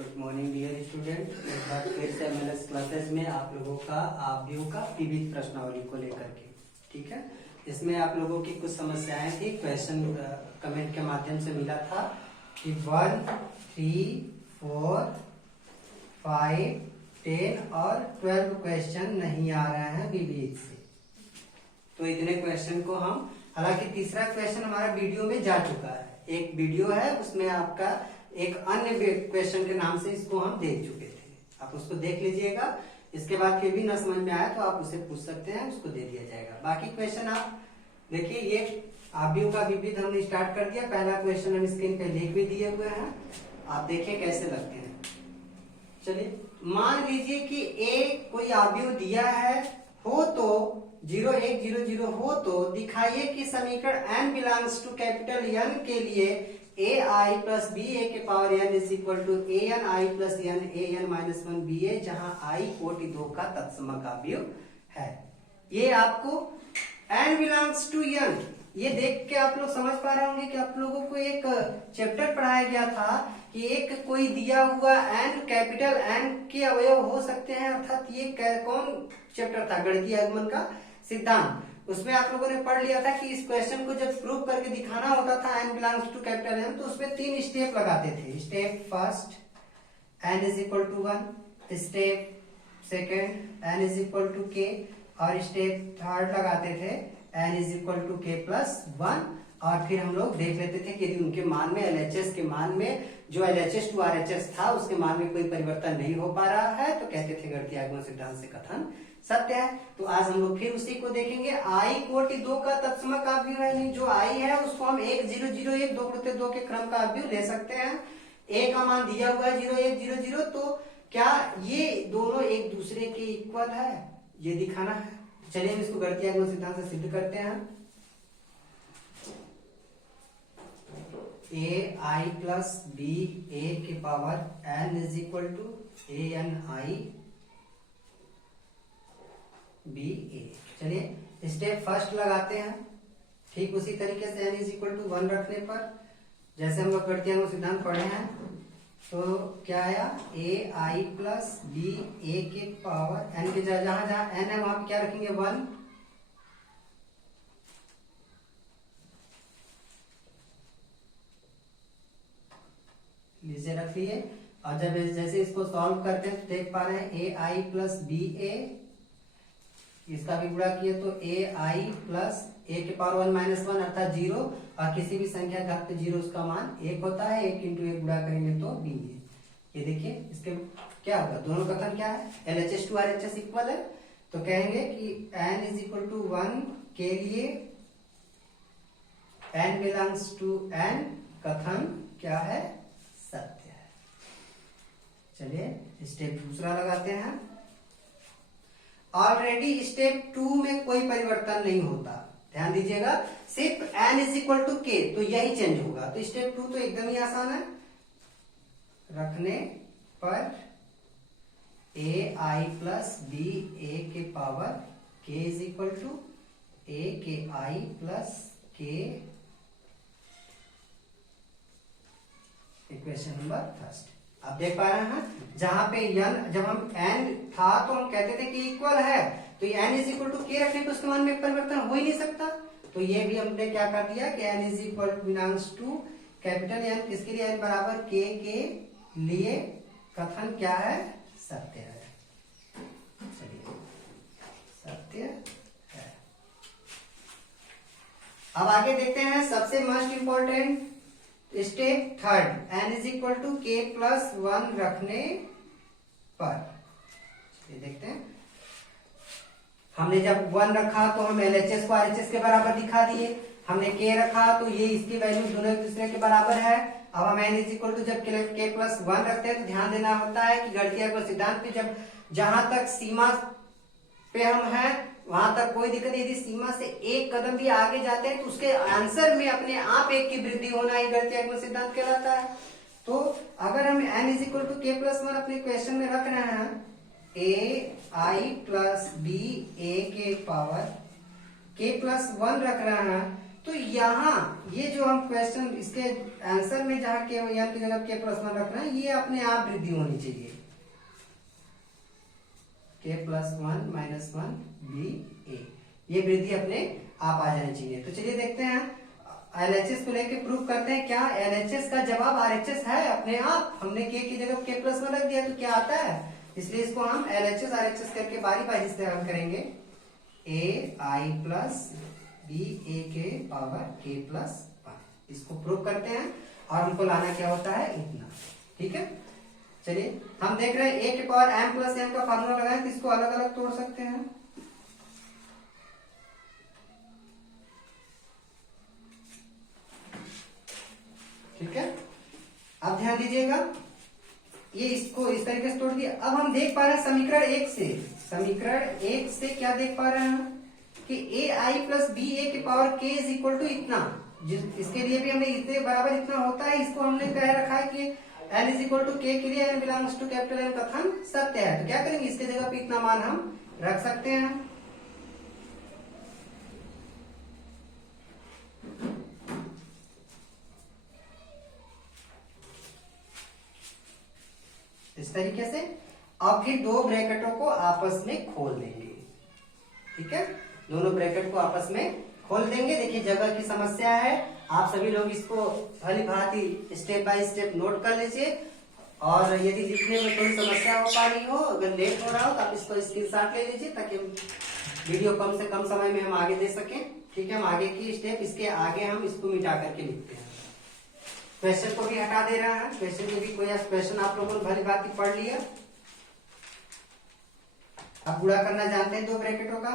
Good morning dear student. एक बार फिर से एमएलएस क्लासेस में आप लोगों का आपवियों का विविध प्रश्नावली को लेकर के, ठीक है। इसमें आप लोगों की कुछ समस्याएं थी, क्वेश्चन कमेंट के माध्यम से मिला था कि 1, 3, 4, 5, 10 और 12 क्वेश्चन नहीं आ रहे हैं विविध से। तो इतने क्वेश्चन को हम, हालांकि तीसरा क्वेश्चन हमारा वीडियो में जा चुका है, एक वीडियो है उसमें आपका एक अन्य क्वेश्चन के नाम से इसको हम देख चुके थे, आप उसको देख लीजिएगा। इसके बाद फिर भी ना समझ में आया तो आप उसे पूछ सकते हैं, उसको दे दिया जाएगा। बाकी क्वेश्चन आप देखिए, ये आपवियों का विविध हमने स्टार्ट कर दिया। पहला क्वेश्चन हम स्क्रीन पे लिख भी दिए हुए हैं, आप देखिए कैसे लगते हैं। चलिए मान लीजिए कि ए कोई आपवियों दिया है हो तो 0, 1, 0, 0 हो तो दिखाइए कि समीकरण n belongs to capital N के लिए ai प्लस बी ए के power n is equal to an I plus n an minus 1 b a, जहां I कोटि 2 का तत्समक अवयव है। ये आपको n बिलोंग्स टू n, ये देख के आप लोग समझ पा रहे होंगे कि आप लोगों को एक चैप्टर पढ़ाया गया था कि एक कोई दिया हुआ n कैपिटल N के अवयव हो सकते हैं, अर्थात ये कौन चैप्टर था, गणितीय आगमन का सिद्धांत। उसमें आप लोगों ने पढ़ लिया था कि इस क्वेश्चन को जब प्रूव करके दिखाना होता था n belongs to capital N, तो उसमें 3 स्टेप लगाते थे। Step first n is equal to 1, step second n is equal to k, और स्टेप थर्ड लगाते थे n is equal to k plus 1। और फिर हम लोग देख लेते थे कि यदि उनके मान में, LHS के मान में, जो LHS टू RHS था उसके मान में कोई परिवर्तन नहीं हो पा रहा है तो कहते थे गणितीय आगमन सिद्धांत से कथन सत्य है। तो आज हम लोग फिर उसी को देखेंगे। I कोटि 2 का तत्समक अवयव है, नहीं जो I है उसको हम 1, 0, 0, 1, 2 गुणित 2 के क्रम का अवयव ले सकते हैं। A का मान दिया हुआ है 0, 1, 0, 0, तो क्या ये दोनों एक दूसरे के इक्वल है, ये दिखाना है। चलिए हम इसको गणितीय आगमन सिद्धांत से सिद्ध करते हैं। ai प्लस बी ए के power n is equal to an I b a. चलिए स्टेप फर्स्ट लगाते हैं। ठीक उसी तरीके से n इज इक्वल टू 1 रखने पर, जैसे हम लोग गणितीय आगमन सिद्धांत पढ़े हैं, तो क्या आया, ai प्लस बी ए के पावर n के जहां जहां n है वहां पे क्या रखेंगे, 1। नीचे रख लिए, और जब जैसे इसको सॉल्व करते हैं तो देख पा रहे हैं ए आई प्लस बी ए, इसका भी गुणा किए तो ए आई प्लस ए के पावर 1 माइनस 1 अर्थात 0, और किसी भी संख्या घात पे 0 उसका मान 1 होता है। 1 इंटू 1 गुणा करेंगे तो बी ए। ये देखिए इसके क्या होगा, दोनों कथन क्या है, LHS टू RHS इक्वल है, तो कहेंगे कि n इज इक्वल टू 1 के लिए n बिलोंग्स टू n कथन क्या है, सत्य है। चलिए स्टेप दूसरा लगाते हैं। ऑलरेडी स्टेप 2 में कोई परिवर्तन नहीं होता, ध्यान दीजिएगा, सिर्फ n is equal to k, तो यही चेंज होगा। तो स्टेप 2 तो एकदम ही आसान है, रखने पर ए आई प्लस बी ए के power k is equal to a के I plus k, equation number first. आप देख पा रहे हैं जहां पे n, जब हम n था तो हम कहते थे कि इक्वल है, तो ये n is equal to k रखने पे उसके मान में परिवर्तन हो ही नहीं सकता। तो ये भी हमने क्या कर दिया कि n is equal to belongs to capital N, किसके लिए, n बराबर k के लिए कथन क्या है, सत्य है। चलिए सत्य है। अब आगे देखते हैं सबसे most important step third, n is equal to k plus 1 रखने पर। ये देखते हैं, हमने जब 1 रखा तो हम LHS को RHS के बराबर दिखा दिए, हमने k रखा तो ये इसकी वैल्यू दोनों एक दूसरे के बराबर है। अब हम n इज इक्वल टू जब k प्लस 1 रखते हैं तो ध्यान देना होता है कि गणितीय आगमन सिद्धांत पे जब जहां तक सीमा पे हम हैं वहां तक कोई दिक्कत नहीं, यदि सीमा से एक कदम भी आगे जाते हैं तो उसके आंसर में अपने आप 1 की वृद्धि होना ही गणितीय आगमन सिद्धांत कहलाता है। तो अगर हम n is equal to k plus 1 अपने क्वेश्चन में रख रहे हैं, ए आई प्लस बी ए के पावर k प्लस 1 रख रहे हैं, तो यहाँ ये जो हम क्वेश्चन इसके आंसर में जहाँ के एन की जगह के प्लस वन रख रहे हैं, ये अपने आप वृद्धि होनी चाहिए, k plus one minus one b a, ये वृद्धि अपने आप आ जानी चाहिए। तो चलिए देखते हैं एलएचएस को लेके प्रूफ करते हैं। क्या एलएचएस का जवाब आरएचएस है अपने आप? हमने के की जगह के प्लस वन रख दिया तो क्या आता है, इसलिए इसको हम एलएचएस आरएचएस करके बारी बारी से हल करेंगे। ए आई प्लस बी ए के पावर के प्लस वन, इसको प्रूव करते हैं और हमको लाना क्या होता है, इतना। ठीक है, चलिए हम देख रहे हैं ए के पावर एम प्लस एन का फार्मूला लगाएं तो इसको अलग अलग तोड़ सकते हैं। ठीक है, अब ध्यान दीजिएगा, ये इसको इस तरीके से तोड़ दिया। अब हम देख पा रहे हैं समीकरण एक से क्या देख पा रहे हैं कि ए आई प्लस बी ए के पावर के इज इक्वल टू इतना। इसके लिए भी हमने इतने बराबर इतना होता है, इसको हमने कह रखा है कि एन इज इक्वल टू के लिए N belongs to capital N कथन सत्य है। तो क्या करेंगे, इसके जगह पे इतना मान हम रख सकते हैं। इस तरीके से अब फिर दो ब्रैकेटों को आपस में खोल देंगे। ठीक है, दोनों ब्रैकेट को आपस में खोल देंगे। देखिए जगह की समस्या है, आप सभी लोग इसको भली भांति स्टेप बाय स्टेप नोट कर लीजिए, और यदि लिखने में कोई समस्या हो पा रही हो, अगर लेट हो रहा हो तो आप इसको स्क्रीनशॉट ले लीजिए ताकि वीडियो कम से कम समय में हम आगे दे सकें। ठीक है, हम आगे की स्टेप इसके आगे हम इसको मिटा करके लिखते हैं। क्वेश्चन को भी हटा दे रहा है, क्वेश्चन में भी कोई क्वेश्चन आप लोगों ने भली भांति पढ़ लिया। अब गुणा करना जानते हैं दो ब्रैकेटों का,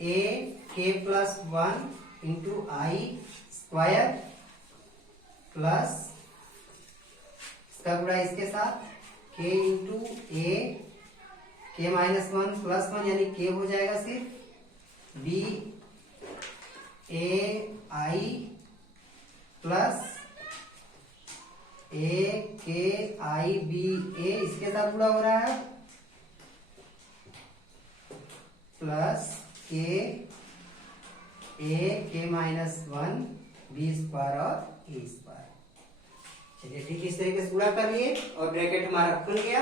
ए के प्लस वन इंटू आई स्क्वायर प्लस इसका गुणा इसके साथ के इंटू ए के माइनस वन प्लस वन यानी के हो जाएगा सिर्फ, बी ए आई प्लस ए के आई बी ए, इसके साथ गुणा हो रहा है, प्लस के ए के माइनस वन बी स्क्वायर और ए स्क्वायर। चलिए ठीक, इस तरीके से गुणा कर लिए और ब्रैकेट हमारा खुल गया।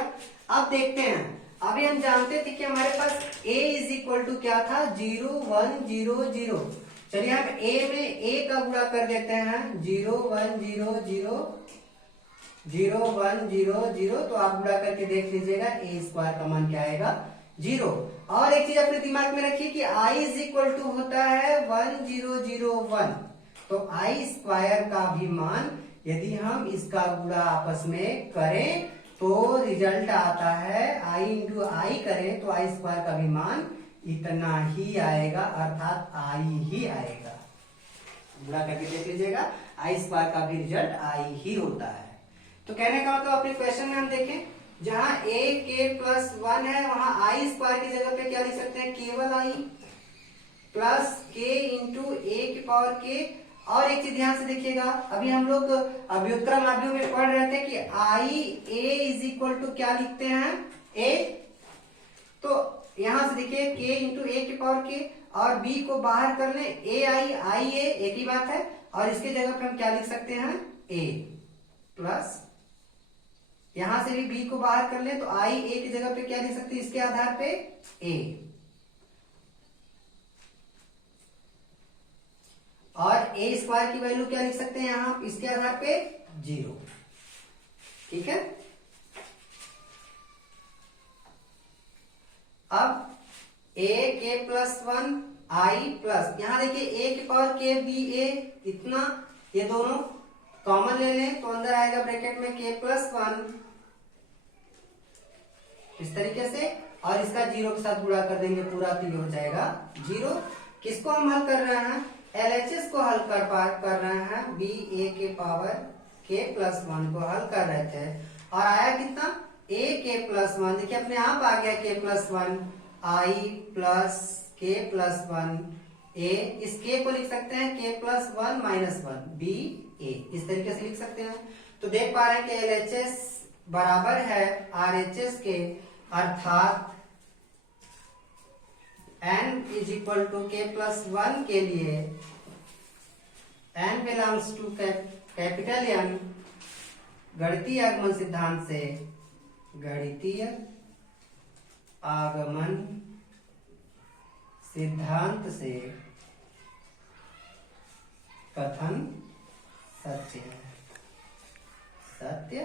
अब देखते हैं, अभी हम जानते थे कि हमारे पास a इज इक्वल टू क्या था, 0 1 0 0। चलिए हम a में a का गुणा कर देते हैं, 0 1 0 0 0 1 0 0। तो आप गुणा करके देख लीजिएगा a स्क्वायर का मान क्या आएगा, 0। और एक चीज अपने दिमाग में रखिए कि i इज इक्वल टू होता है 1 0 0 1। तो i स्क्वायर का भी मान यदि हम इसका गुणा आपस में करें तो रिजल्ट आता है i इंटू आई करें तो i स्क्वायर का भी मान इतना ही आएगा, अर्थात i ही आएगा। गुणा करके देख लीजिएगा, i स्क्वायर का भी रिजल्ट i ही होता है। तो कहने का मतलब अपने क्वेश्चन में हम देखें, जहां a के प्लस वन है वहां i स्क्वायर की जगह पे क्या लिख सकते हैं, केवल i प्लस k इंटू ए की पावर k। और एक चीज ध्यान से देखिएगा, अभी हम लोग व्युत्क्रम आव्यूह में पढ़ रहे थे कि आई ए इज इक्वल टू क्या लिखते हैं, a। तो यहां से देखिए k इंटू ए की पावर k और b को बाहर कर ले, ए आई ए एक ही बात है। और इसके जगह पे हम क्या लिख सकते हैं, a प्लस यहां से भी b को बाहर कर ले तो आई ए की जगह पे क्या लिख सकते हैं, इसके आधार पे a। और a स्क्वायर की वैल्यू क्या लिख सकते हैं यहां इसके आधार पे, 0। ठीक है, अब a के प्लस वन आई प्लस, यहां देखिए a की पावर k बी ए इतना, ये दोनों कॉमन ले लें तो अंदर आएगा ब्रैकेट में k प्लस वन इस तरीके से, और इसका 0 के साथ गुणा कर देंगे पूरा तो ये हो जाएगा 0। किसको हम हल कर रहे हैं, LHS को हल कर रहे हैं, बी ए के पावर k प्लस वन को हल कर रहे थे और आया कितना, a के प्लस वन। देखिए अपने आप आ गया k plus one, I plus k plus one a। इस k को लिख सकते हैं k plus one minus one b a, इस तरीके से लिख सकते हैं। तो देख पा रहे हैं कि LHS बराबर है RHS के, अर्थात n is equal to k plus 1 के लिए n belongs to capital N गणितीय आगमन सिद्धांत से गणितीय आगमन सिद्धांत से कथन सत्य है, सत्य है।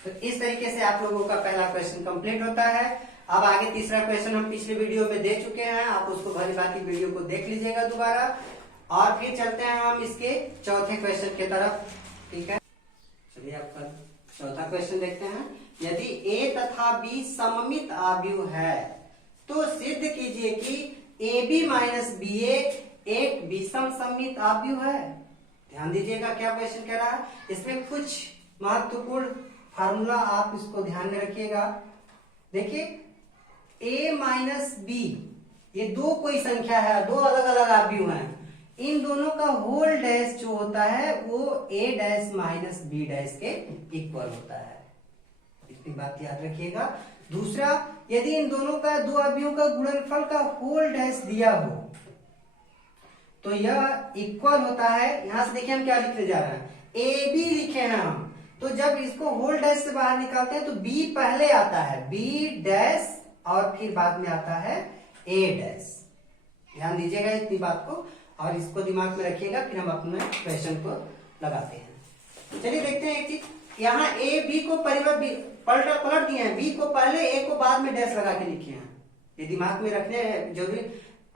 तो इस तरीके से आप लोगों का पहला क्वेश्चन कंप्लीट होता है। अब आगे तीसरा क्वेश्चन हम पिछले वीडियो में दे चुके हैं, आप उसको भली भांति वीडियो को देख लीजिएगा दोबारा। और फिर चलते हैं हम इसके चौथे क्वेश्चन की तरफ, ठीक है। चलिए आपका चौथा क्वेश्चन देखते हैं। यदि A तथा B सममित आव्यूह है तो सिद्ध कीजिए कि AB माइनस BA एक विषम सममित आव्यूह है। ध्यान दीजिएगा क्या क्वेश्चन कह रहा है, इसमें कुछ महत्वपूर्ण फार्मूला आप इसको ध्यान में रखिएगा। देखिए A माइनस B ये दो कोई संख्या है, दो अलग अलग आव्यूह हैं, इन दोनों का होल डैश जो होता है वो A dash minus B dash के इक्वल होता है, इतनी बात याद रखिएगा। दूसरा, यदि इन दोनों का दो आव्यूहों का गुणनफल का होल डैश दिया हो तो यह इक्वल होता है। यहां से देखिए हम क्या लिखने जा रहे हैं, AB लिखे हैं हम, तो जब इसको होल डैश से बाहर निकालते हैं तो B पहले आता है, B डैश और फिर बाद में आता है A डैश। ध्यान दीजिएगा इतनी बात को और इसको दिमाग में रखिएगा, फिर हम अपने क्वेश्चन को लगाते हैं। चलिए देखते हैं एक चीज, यहाँ A B को पलट दिए हैं, B को पहले A को बाद में डैश लगा के लिखे हैं, ये दिमाग में रखने जरूरी।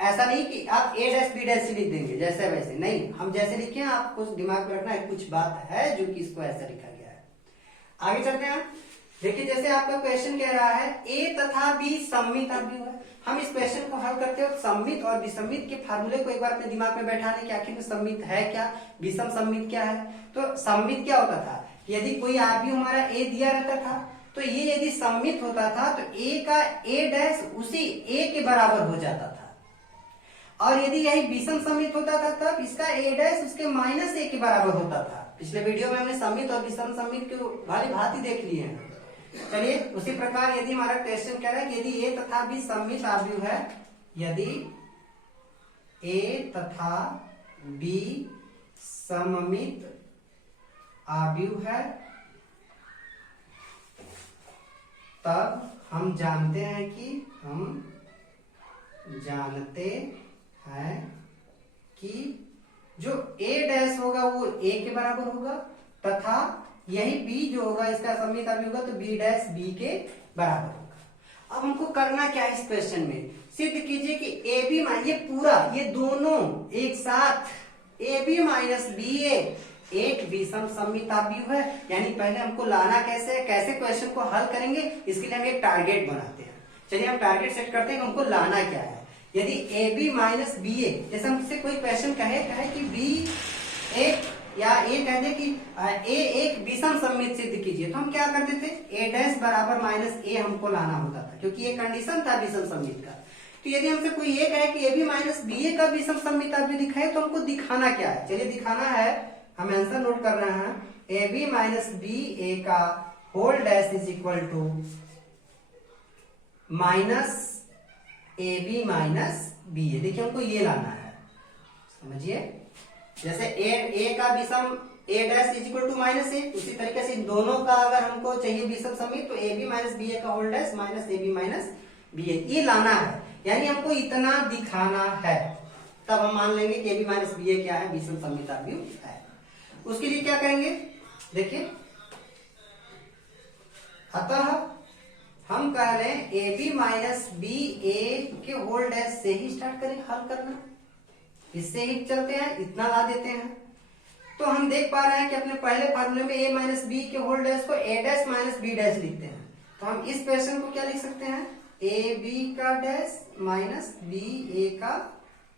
ऐसा नहीं कि आप A डैश B डैश लिख देंगे जैसे वैसे, नहीं, हम जैसे लिखे हैं आपको दिमाग में रखना है, कुछ बात है जो कि इसको ऐसा लिखा गया है। आगे चलते हैं। देखिए जैसे आपका क्वेश्चन कह रहा है A तथा B सममित आव्यूह है, हम इस क्वेश्चन को हल करते हो सममित और विसम्मित के फार्मूले को एक बार अपने दिमाग में बैठा लें कि आखिर में सममित है क्या, विषम सममित क्या है। तो सममित क्या होता था, यदि कोई आव्यूह हमारा A दिया रहता था तो ये यदि सममित होता था तो A का A डैश उसी A के बराबर हो जाता था, और यदि यही विषम सममित होता था तब इसका A डैश उसके माइनस A के बराबर होता था। पिछले वीडियो में हमने सममित और विषम सममित को भाली भांति देख लिए हैं। चलिए उसी प्रकार यदि हमारा क्वेश्चन कह रहा है कि यदि A तथा B सममित आव्यूह है, यदि A तथा B सममित आव्यूह है तब हम जानते हैं कि जो A डैश होगा वो A के बराबर होगा तथा यही B जो होगा इसका सममित आव्यूह होगा तो B डैश B के बराबर होगा। अब हमको करना क्या है इस क्वेश्चन में, सिद्ध कीजिए कि AB ये पूरा ये दोनों एक साथ AB माइनस BA एक विषम सममित आव्यूह है। यानी पहले हमको लाना कैसे क्वेश्चन को हल करेंगे, इसके लिए हम एक टारगेट बनाते हैं। चलिए हम टारगेट सेट करते हैं कि हमको लाना क्या है। यदि AB माइनस BA, जैसे हमसे कोई क्वेश्चन कहे कि B एक या A कह दे कि A एक विषम सममित सिद्ध कीजिए, तो हम क्या करते थे, A डैश बराबर माइनस A हमको लाना होता था, क्योंकि ये कंडीशन था विषम सममित का। तो यदि हमसे कोई ये कहे कि AB माइनस BA का विषम सममित आव्यूह दिखाए तो हमको दिखाना क्या है। चलिए दिखाना है, हम आंसर नोट कर रहे हैं, AB माइनस BA का whole dash is equal to minus AB minus BA। देखिए हमको ये लाना है, समझिए, जैसे A का विषम A dash is equal to minus A, उसी तरीके से इन दोनों का अगर हमको चाहिए विषम सममित तो AB माइनस BA का whole dash minus AB minus BA, ये लाना है। यानी हमको इतना दिखाना है, तब हम मान लेंगे कि AB माइनस BA क्या है, विषम सममित आव्यूह है। उसके लिए क्या करेंगे, देखिए, अतः हम कह रहे हैं AB माइनस BA के होल डैश से ही स्टार्ट करें हल करना, इससे ही चलते हैं, इतना ला देते हैं। तो हम देख पा रहे हैं कि अपने पहले फार्मूले में A माइनस B के होल डैश को A dash minus B dash लिखते हैं, तो हम इस क्वेश्चन को क्या लिख सकते हैं, AB का डैश माइनस BA का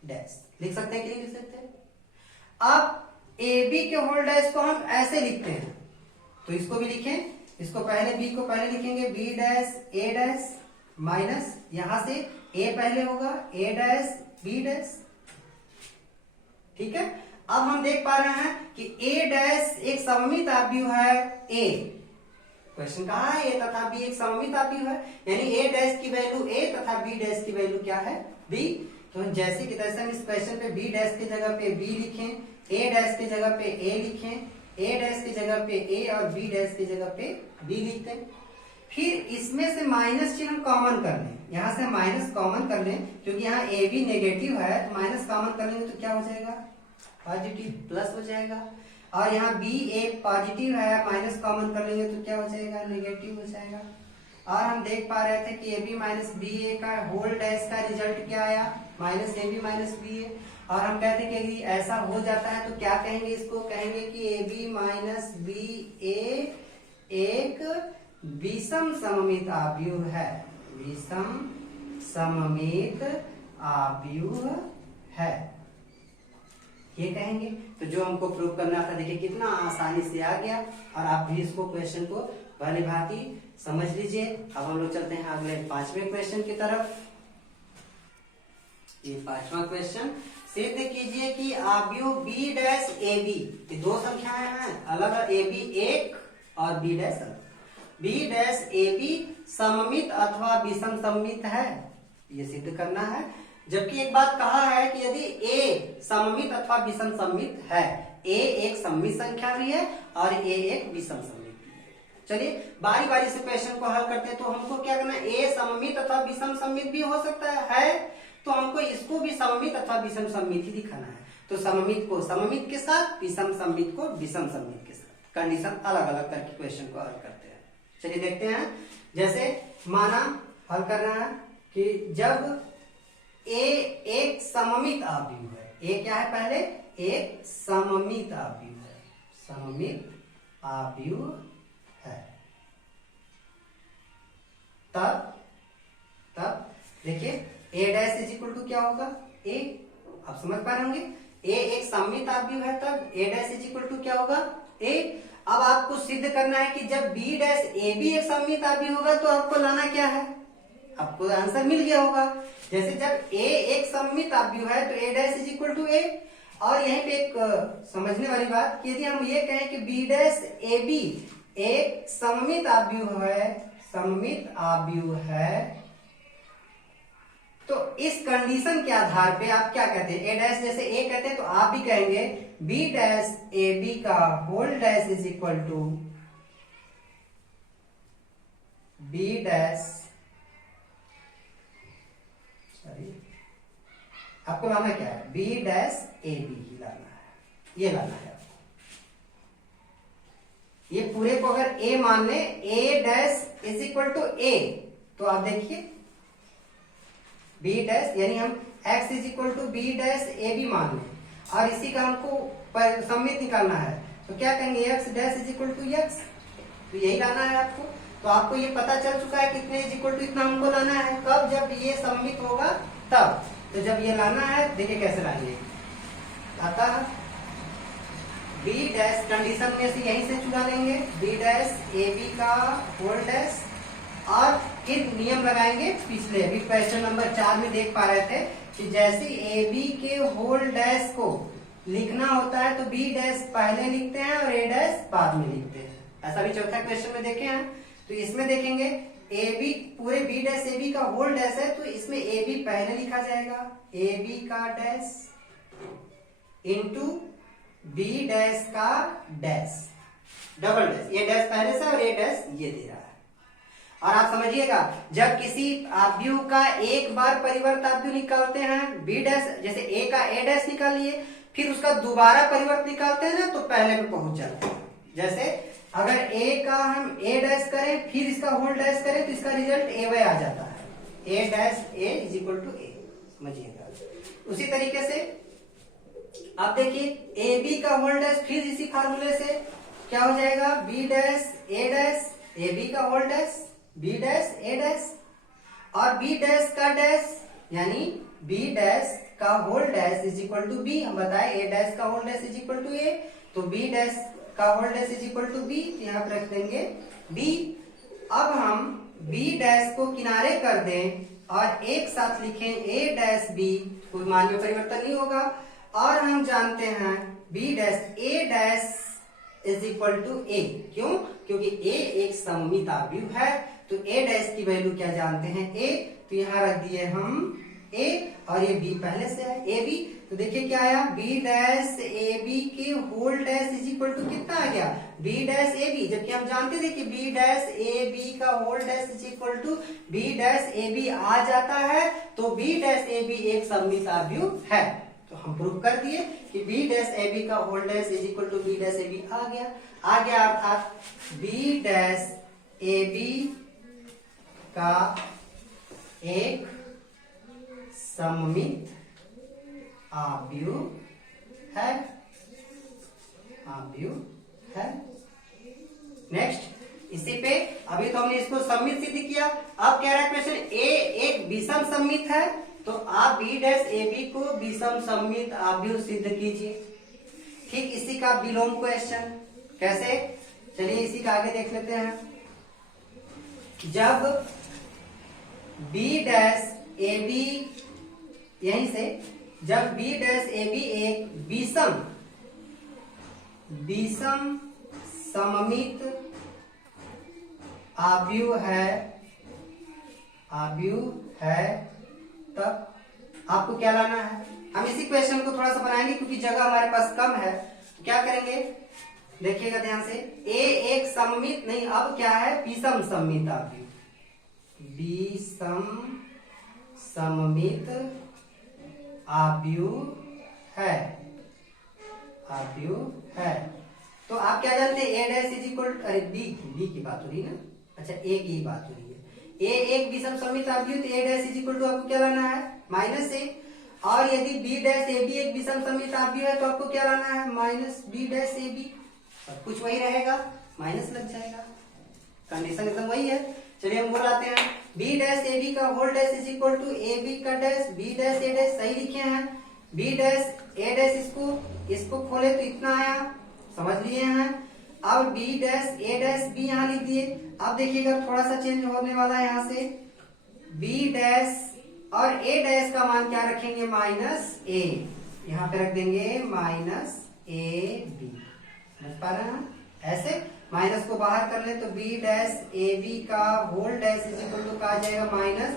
डैश लिख सकते हैं कि नहीं लिख सकते। अब AB के होल डैश को हम ऐसे लिखते हैं, तो इसको भी लिखें, इसको पहले B को पहले लिखेंगे B dash A dash minus यहां से A पहले होगा A डैश B डैश, ठीक है। अब हम देख पा रहे हैं कि A डैश एक सममित आव्यूह है A, क्वेश्चन कहा है ए तथा बी एक सममित आव्यूह है, यानी ए डैश की वैल्यू ए तथा बी डैश की वैल्यू क्या है बी। तो जैसे कि तैसे हम इस क्वेश्चन पे बी डैश की जगह पे बी लिखें, ए डैश की जगह पे ए लिखें, ए डैश की जगह पे ए और बी डैश की जगह पे बी लिखते हैं। फिर इसमें से माइनस चिन्ह हम कॉमन कर लें, यहाँ से माइनस कॉमन कर लें क्योंकि यहाँ ए बी नेगेटिव है, तो माइनस कॉमन कर लेंगे तो क्या हो जाएगा पॉजिटिव, प्लस हो जाएगा। और यहाँ बी ए पॉजिटिव है, माइनस कॉमन कर लेंगे तो क्या हो जाएगा नेगेटिव हो जाएगा। और हम देख पा रहे थे कि a b minus b a का होल डैश का रिजल्ट क्या आया minus a b minus b a. और हम कहते हैं कि यदि ऐसा हो जाता है तो क्या कहेंगे, इसको कहेंगे कि ए बी माइनस बी ए एक विषम सममित आव्यूह है, विषम सममित आव्यूह है, ये कहेंगे। तो जो हमको प्रूव करना था देखिए कितना आसानी से आ गया, और आप भी इसको क्वेश्चन को भली भांति समझ लीजिए। अब हम लोग चलते हैं अगले 5वें क्वेश्चन की तरफ। ये 5वां क्वेश्चन, सिद्ध कीजिए कि आव्यूह बी डैश ए बी, ये दो संख्याएं हैं अलग, ए बी एक और बी डैश अलग, बी डैश ए बी सममित अथवा विषम सममित है, ये सिद्ध करना है। जबकि एक बात कहा है कि यदि ए सममित अथवा विषम सममित है, ए एक सममित संख्या भी है और ए एक विषम सममित भी है। चलिए बारी बारी से क्वेश्चन को हल करते हैं। तो हमको क्या करना है, ए सममित अथवा विषम सममित भी हो सकता है, तो हमको इसको भी सममित अथवा विषम सममित ही दिखाना है। तो सममित को सममित के साथ, विषम सममित को विषम सममित के साथ, कंडीशन अलग अलग करके क्वेश्चन को हल करते हैं। चलिए देखते हैं। जैसे माना हल करना है कि जब ए एक सममित आव्यूह है, ए क्या है पहले, एक सममित आव्यूह है, सममित आव्यूह है, तब देखिए ए डैश इज इक्वल टू क्या होगा ए, आप समझ पा रहे होंगे, ए एक सममित आव्यूह है तब ए डैश इज इक्वल टू क्या होगा ए। अब आपको सिद्ध करना है कि जब बी डैश ए बी एक सममित आव्यूह होगा तो आपको लाना क्या है, आपको आंसर मिल गया होगा। जैसे जब ए एक सममित आव्यूह है तो ए डैश इज इक्वल टू ए। और यहीं पे एक समझने वाली बात कि यदि हम ये कहें कि बी डैश ए बी एक सममित आव्यूह है, सममित आव्यूह है, तो इस कंडीशन के आधार पे आप क्या कहते हैं, ए डैश जैसे ए कहते हैं तो आप भी कहेंगे बी डैश ए बी का whole dash is equal to B dash, आपको लाना क्या है, बी डैश ए बी ही लाना है, ये लाना है आपको। ये पूरे को अगर ए मान ले, A dash is equal to ए, तो आप देखिए बी डैश यानी हम x is equal to B dash A B मान लें, और इसी का हमको सममित निकालना है, तो क्या कहेंगे x dash is equal to x, तो यही लाना है आपको। तो आपको ये पता चल चुका है कितने इज इक्वल टू इतना हमको लाना है, कब, जब ये सममित होगा तब। तो जब ये लाना है देखिए कैसे लाएंगे, अतः बी डैश कंडीशन में से यहीं से चुरा लेंगे, बी डैश ए बी का होल डैश, और फिर नियम लगाएंगे पिछले अभी क्वेश्चन नंबर 4 में देख पा रहे थे कि जैसे ए बी के होल डैश को लिखना होता है तो बी डैश पहले लिखते हैं और ए डैश बाद में लिखते हैं, ऐसा भी चौथा क्वेश्चन में देखे हैं। तो इसमें देखेंगे ए बी पूरे बी डैश ए बी का होल डैश है, तो इसमें ए बी पहले लिखा जाएगा, ए बी का डैश इंटू बी डैश का डैश, डबल डैश, ये डैश पहले से और ए डैश ये दे रहा है। और आप समझिएगा जब किसी आव्यूह का एक बार परिवर्त आव्यूह निकालते हैं, बी डैश जैसे ए का ए डैश निकाल लिए, फिर उसका दोबारा परिवर्त निकालते हैं ना तो पहले में पहुंच जाते हैं। जैसे अगर ए का हम ए डैश करें फिर इसका होल डैश करें तो इसका रिजल्ट ए वाई आ जाता है, a dash a is equal to a, समझिएगा। उसी तरीके से आप देखिए ए बी का होल डैश फिर इसी फार्मूले से क्या हो जाएगा, b dash A dash A B का होल डैश बी डैश ए डैश, और बी डैश का डैश यानी बी डैश का whole dash is equal to b. हम बताए ए डैश का whole dash is equal to ए, तो बी डैश का whole dash is equal to B, यहाँ पर रख देंगे बी। अब हम बी डैश को किनारे कर दें और एक साथ लिखें ए डैश बी, कोई मान में परिवर्तन नहीं होगा। और हम जानते हैं B dash A dash is equal to a. क्यों? क्योंकि ए एक सममित आव्यूह है, तो ए डैश की वैल्यू क्या जानते हैं? ए। तो यहाँ रख दिए हम ए, और ये बी पहले से है, ए बी। तो देखिए क्या आया, बी डैश ए बी के whole dash is equal to कितना आ गया? बी डैश ए बी। जबकि हम जानते थे कि बी डैश ए बी का whole dash is equal to B dash A b आ जाता है, तो बी डैश ए बी एक सममित आव्यूह है। तो हम प्रूव कर दिए कि बी डैश ए बी का whole dash is equal to B dash A b आ गया अर्थात बी डैश ए बी का एक सममित आव्यूह है। नेक्स्ट, इसी पे अभी तो हमने इसको सममित सिद्ध किया। अब कह रहा है क्वेश्चन ए एक विषम सममित है, तो आप बी डैश ए बी को विषम सममित आव्यूह सिद्ध कीजिए। ठीक इसी का विलोम क्वेश्चन कैसे, चलिए इसी का आगे देख लेते हैं। जब बी डैश ए बी, यहीं से, जब बी डैश ए बी एक विषम सममित आव्यूह है, तब आपको क्या लाना है? हम इसी क्वेश्चन को थोड़ा सा बनाएंगे क्योंकि जगह हमारे पास कम है। तो क्या करेंगे, देखिएगा ध्यान से। ए एक सममित नहीं, अब क्या है? विषम सममित आव्यूह, विषम सममित आव्यूह है। तो आप क्या जानते हैं? ए डैश इज इक्वल, अरे बी की बात हो रही है ना, अच्छा ए की बात हो रही है। ए एक विषम सममित आव्यूह, तो ए डैश इज इक्वल टू आपको क्या लाना है? माइनस ए। और यदि बी डैश ए बी एक विषम सममित आव्यूह है, तो आपको क्या लाना है? माइनस बी डैश ए बी। सब कुछ वही रहेगा, माइनस लग जाएगा, कंडीशन एकदम वही है। चलिए हम बोलाते हैं बी डैश ए बी का whole dash is equal to A B का डैश बी डैश ए डैश, सही लिखे हैं। बी डैश ए डैश, इसको खोले तो इतना आया, समझ लिए हैं। अब बी डैश ए डैश बी यहाँ लिख दिए। अब देखिएगा थोड़ा सा चेंज होने वाला है, यहाँ से बी डैश और ए डैश का मान क्या रखेंगे? माइनस ए, यहाँ पे रख देंगे माइनस ए बी। समझ पा रहे हैं? ऐसे माइनस को बाहर कर ले तो बी डैश ए बी का whole dash is equal to क्या आ जाएगा? माइनस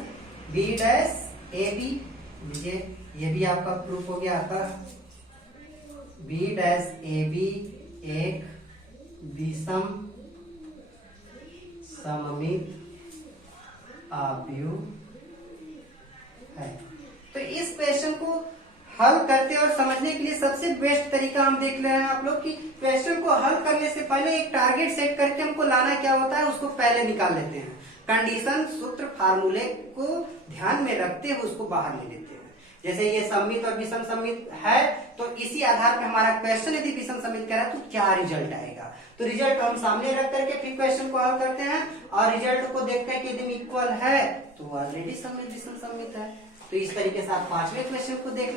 बी डैश ए बी। लीजिए ये भी आपका प्रूफ हो गया था। बी डैश ए बी एक विषम सममित आव्यूह है। तो इस क्वेश्चन को हल करते और समझने के लिए सबसे बेस्ट तरीका हम देख ले रहे हैं आप लोग कि क्वेश्चन को हल करने से पहले एक टारगेट सेट करके हमको लाना क्या होता है उसको पहले निकाल लेते हैं। कंडीशन, सूत्र, फार्मूले को ध्यान में रखते हुए उसको बाहर ले लेते हैं। जैसे ये सममित और विषम सममित है, तो इसी आधार पर हमारा क्वेश्चन यदि विषम सममित करा तो क्या रिजल्ट आएगा, तो रिजल्ट हम सामने रख करके फिर क्वेश्चन को हल करते हैं और रिजल्ट को देखते हैं कि यदि इक्वल है तो ऑलरेडी सममित विषम सममित है। तो इस तरीके से आप 5वें क्वेश्चन को देख